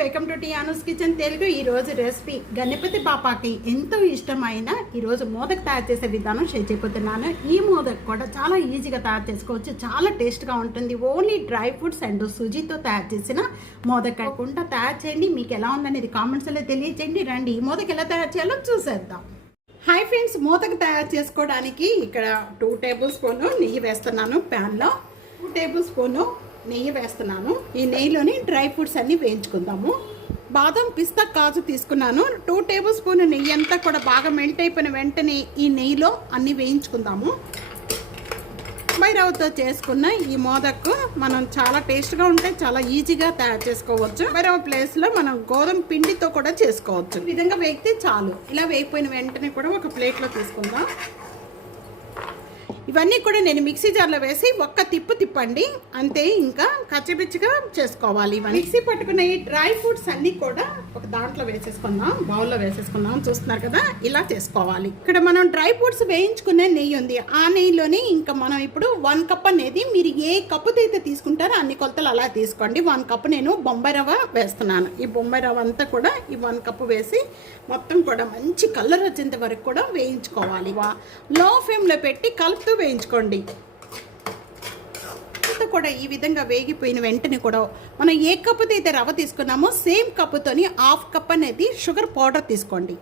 Welcome to T Anu's kitchen Telugu. ఈరోజు recipe Ganapati పాపాకి ఎంతో ఇష్టమైన ఈరోజు మోదక్ తయారు చేసే విధానం షేర్ చేయబోతున్నాను. ఈ మోదక్ కూడా చాలా ఈజీగా తయారు చేసుకోవచ్చు. చాలా టేస్ట్గా ఉంటుంది. ఓన్లీ డ్రై ఫ్రూట్స్ అండ్ సుజీతో తయారు చేసిన మోదక్ కాకుండా తయారు చేయండి. మీకు ఎలా ఉందనేది కామెంట్స్లో తెలియజేయండి రండి ఈ మోదక్ ఎలా తయారు చేయాలో చూసేద్దాం. హాయ్ ఫ్రెండ్స్ మోదక్ తయారు చేసుకోవడానికి ఇక్కడ టూ టేబుల్ స్పూన్ నెయ్యి వేస్తున్నాను. ప్యాన్లో టూ టేబుల్ స్పూను నెయ్యి వేస్తున్నాను. ఈ నెయ్యిలోని డ్రై ఫ్రూట్స్ అన్ని వేయించుకుందాము. బాదం పిస్తా కాజు తీసుకున్నాను. టూ టేబుల్ స్పూన్ నెయ్యి అంతా కూడా బాగా మెల్ట్ అయిపోయిన వెంటనే ఈ నెయ్యిలో అన్ని వేయించుకుందాము. బైరవతో చేసుకున్న ఈ మోదక్కు మనం చాలా టేస్ట్గా ఉంటే చాలా ఈజీగా తయారు చేసుకోవచ్చు. బైరవ ప్లేస్లో మనం గోధుమ పిండితో కూడా చేసుకోవచ్చు. ఈ విధంగా వేగితే చాలు. ఇలా వేగిపోయిన వెంటనే కూడా ఒక ప్లేట్లో తీసుకుందాం. ఇవన్నీ కూడా నేను మిక్సీ జార్లో వేసి ఒక్క తిప్పు తిప్పండి. అంతే ఇంకా కచ్చిపిచ్చిగా చేసుకోవాలి ఇవన్నీ. మిక్సీ పట్టుకున్న ఈ డ్రై ఫ్రూట్స్ అన్నీ కూడా ఒక దాంట్లో వేసేసుకుందాం బౌల్లో వేసేసుకుందాం. చూస్తున్నారు కదా ఇలా చేసుకోవాలి. ఇక్కడ మనం డ్రై ఫ్రూట్స్ వేయించుకునే నెయ్యి ఉంది. ఆ నెయ్యిలోనే ఇంకా మనం ఇప్పుడు వన్ కప్ అనేది మీరు ఏ కప్పుతో అయితే తీసుకుంటారో అన్ని కొలతలు అలా తీసుకోండి. వన్ కప్ నేను బొంబాయి రవ్వ వేస్తున్నాను. ఈ బొంబాయి రవ్వ అంతా కూడా ఈ వన్ కప్ వేసి మొత్తం కూడా మంచి కలర్ వచ్చేంత వరకు కూడా వేయించుకోవాలి. లో ఫ్లేమ్లో పెట్టి కలుపుతూ వేయించుకోండి. అంతా కూడా ఈ విధంగా వేగిపోయిన వెంటనే కూడా మనం ఏ కప్పుతో అయితే రవ్వ తీసుకున్నామో సేమ్ కప్పుతోని హాఫ్ కప్ అనేది షుగర్ పౌడర్ తీసుకోండి.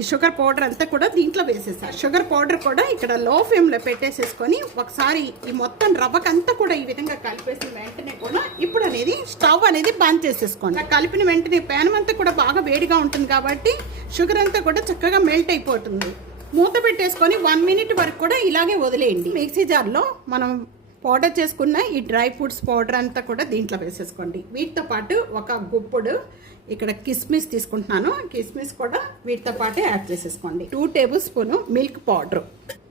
ఈ షుగర్ పౌడర్ అంతా కూడా దీంట్లో వేసేసారు షుగర్ పౌడర్ కూడా ఇక్కడ లో ఫ్లేమ్లో పెట్టేసేసుకొని ఒకసారి ఈ మొత్తం రవ్వకంతా కూడా ఈ విధంగా కలిపేసిన వెంటనే కూడా ఇప్పుడు అనేది స్టవ్ అనేది బంద్ చేసేసుకోండి. కలిపిన వెంటనే ప్యాన్ అంతా కూడా బాగా వేడిగా ఉంటుంది కాబట్టి షుగర్ అంతా కూడా చక్కగా మెల్ట్ అయిపోతుంది. మూత పెట్టేసుకొని వన్ మినిట్ వరకు కూడా ఇలాగే వదిలేయండి. మిక్సీ జార్లో మనం పౌడర్ చేసుకున్న ఈ డ్రై ఫ్రూట్స్ పౌడర్ అంతా కూడా దీంట్లో వేసేసుకోండి. వీటితో పాటు ఒక గుప్పుడు ఇక్కడ కిస్మిస్ తీసుకుంటున్నాను. కిస్మిస్ కూడా వీటితో పాటు యాడ్ చేసేసుకోండి. Two tablespoon milk powder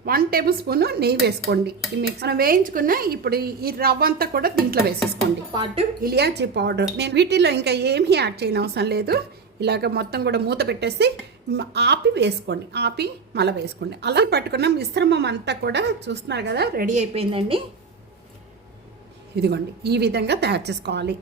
one tablespoon నెయ్యి వేసుకోండి. ఈ మిక్స్ మనం వేయించుకున్న ఇప్పుడు ఈ రవ్వ అంతా కూడా దీంట్లో వేసేసుకోండి. పాటు ఇలియాచి పౌడర్ నేను వీటిలో ఇంకా ఏమీ యాడ్ చేయని అవసరం లేదు. ఇలాగ మొత్తం కూడా మూత పెట్టేసి ఆపి వేసుకోండి ఆపి మళ్ళీ వేసుకోండి. అలా పట్టుకున్న మిశ్రమం అంతా కూడా చూస్తున్నారు కదా రెడీ అయిపోయిందండి. ఇదిగోండి ఈ విధంగా తయారు చేసుకోవాలి.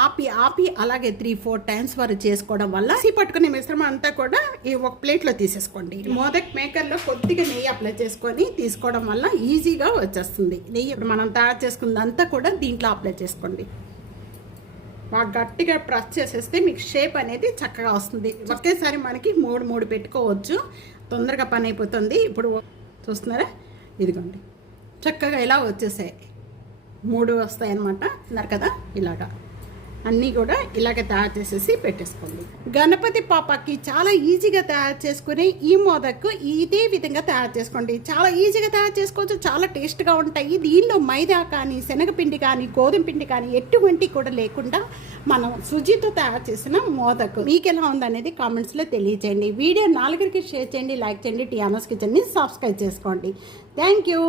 ఆపి ఆపి అలాగే త్రీ ఫోర్ టైమ్స్ వారు చేసుకోవడం వల్ల సీ పట్టుకునే మిశ్రమం అంతా కూడా ఈ ఒక ప్లేట్లో తీసేసుకోండి. మోదక్ మేకర్లో కొద్దిగా నెయ్యి అప్లై చేసుకొని తీసుకోవడం వల్ల ఈజీగా వచ్చేస్తుంది. నెయ్యి మనం తయారు చేసుకున్నదంతా కూడా దీంట్లో అప్లై చేసుకోండి. బాగా గట్టిగా ప్రెస్ చేసేస్తే మీకు షేప్ అనేది చక్కగా వస్తుంది. ఒకేసారి మనకి మూడు మూడు పెట్టుకోవచ్చు. తొందరగా పని అయిపోతుంది. ఇప్పుడు చూస్తున్నారా? ఇదిగోండి. చక్కగా ఇలా వచ్చేసాయి. మూడు వస్తాయి అన్నమాట అన్నారు కదా? ఇలాగా. అన్నీ కూడా ఇలాగే తయారు చేసేసి పెట్టేసుకోండి. గణపతి పాపకి చాలా ఈజీగా తయారు చేసుకుని ఈ మోదకు ఇదే విధంగా తయారు చేసుకోండి. చాలా ఈజీగా తయారు చేసుకోవచ్చు చాలా టేస్ట్గా ఉంటాయి. దీనిలో మైదా కానీ శనగపిండి కానీ గోధుమ పిండి కానీ ఎటువంటి కూడా లేకుండా మనం సుజీతో తయారు చేసిన మోదకు మీకు ఎలా ఉందనేది కామెంట్స్లో తెలియచేయండి. వీడియో నాలుగురికి షేర్ చేయండి లైక్ చేయండి టియానోస్ కిచెన్ని సబ్స్క్రైబ్ చేసుకోండి. Thank you